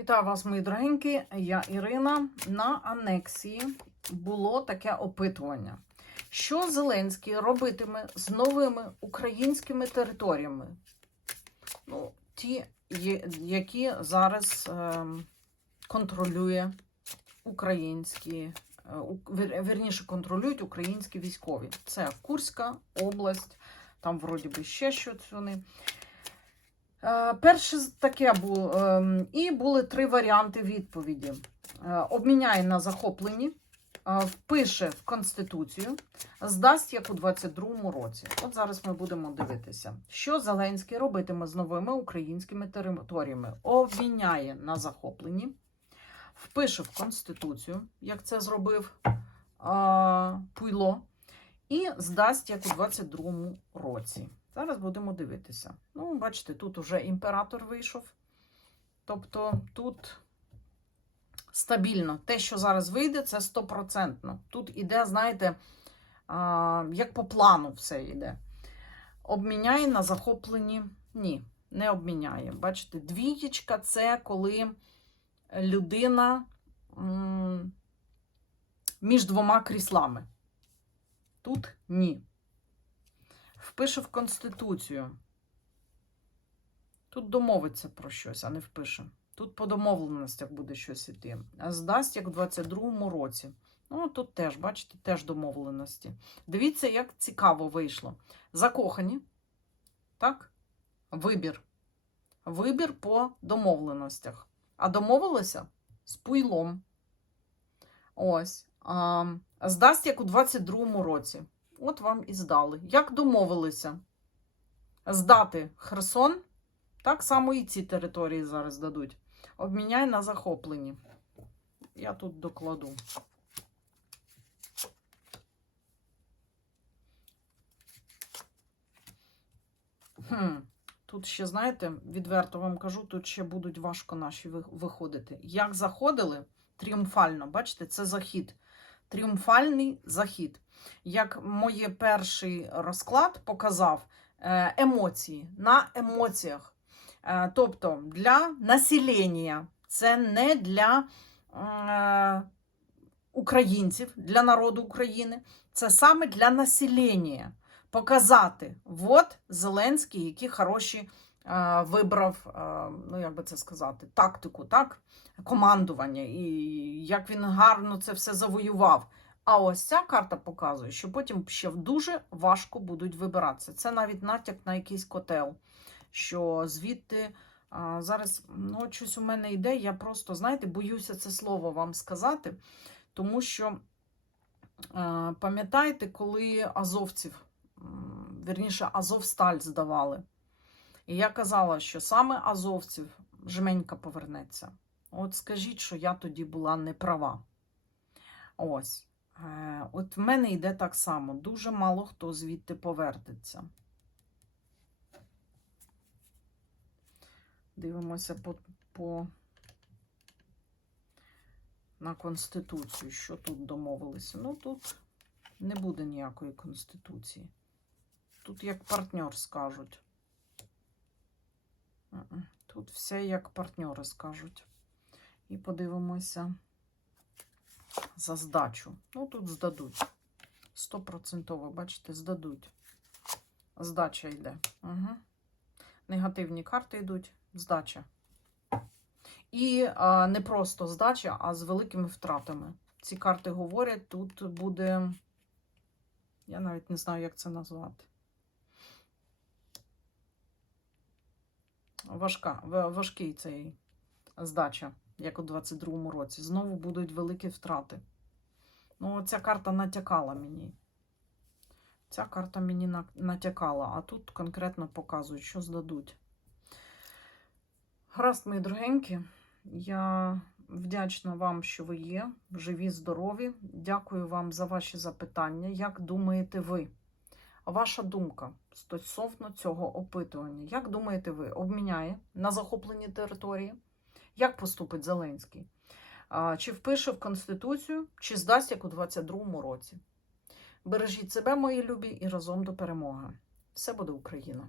Вітаю вас, мої дорогенькі. Я Ірина. На анексії було таке опитування. Що Зеленський робитиме з новими українськими територіями? Ну, ті, які зараз ем, контролює українські, е, вірніше контролюють українські військові. Це Курська область, там вроді би ще щось вони. Е, Перше таке було, ем, і були три варіанти відповіді: Е, обміняє на захоплені, е, впише в Конституцію, здасть як у 22-му році. От зараз ми будемо дивитися, що Зеленський робитиме з новими українськими територіями. Обміняє на захоплені, впише в Конституцію, як це зробив Пуйло, і здасть як у 22-му році. Зараз будемо дивитися. Ну, бачите, тут уже імператор вийшов. Тобто тут стабільно. Те, що зараз вийде, це стопроцентно. Тут іде, знаєте, як по плану все йде. Обміняє на захоплені. Ні, не обміняє. Бачите, двієчка це коли людина між двома кріслами. Тут ні впише в Конституцію. Тут домовиться про щось, а не впише. Тут по домовленостях буде щось іти. А здасть, як в 22-му році. Ну, тут теж, бачите, теж домовленості. Дивіться, як цікаво вийшло. Закохані. Так? Вибір. Вибір по домовленостях. А домовилися з пуйлом. Ось. А, здасть, як у 22-му році. От вам і здали. Як домовилися здати Херсон, так само і ці території зараз дадуть. Обміняй на захоплені. Я тут докладу. Хм. Тут ще, знаєте, відверто вам кажу, тут ще будуть важко наші виходити. Як заходили тріумфально, бачите, це захід. Тріумфальний захід як моє перший розклад показав е, емоції на емоціях. Е, Тобто для населення, це не для е, українців, для народу України, це саме для населення. Показати, от Зеленський, які хороші вибрав, ну як би це сказати, тактику, так? командування, і як він гарно це все завоював. А ось ця карта показує, що потім ще дуже важко будуть вибиратися. Це навіть натяк на якийсь котел. Що звідти а, зараз ну, щось у мене йде. Я просто, знаєте, боюся це слово вам сказати, тому що пам'ятаєте, коли азовців, м, вірніше, Азовсталь здавали. І я казала, що саме азовців жменька повернеться. От скажіть, що я тоді була не права. Ось. Е, От в мене йде так само. Дуже мало хто звідти повернеться. Дивимося по, по на Конституцію. Що тут домовилися? Ну, тут не буде ніякої Конституції. Тут як партнер скажуть. Тут все як партнери скажуть. І подивимося за здачу. Ну, тут здадуть. Стопроцентово, бачите, здадуть. Здача йде. Угу. Негативні карти йдуть, здача. І а, не просто здача, а з великими втратами. Ці карти говорять, тут буде. Я навіть не знаю, як це назвати. Важка, важкий цей здача як у 22-му році. Знову будуть великі втрати. Ну, ця карта натякала мені. Ця карта мені натякала, а тут конкретно показують, що здадуть. Гаразд, мої дорогенькі, я вдячна вам, що ви є, живі, здорові. Дякую вам за ваші запитання. Як думаєте ви? Ваша думка стосовно цього опитування. Як думаєте ви, обміняє на захоплені території? Як поступить Зеленський? Чи впише в Конституцію, чи здасть як у 22-му році? Бережіть себе, мої любі, і разом до перемоги. Все буде Україна!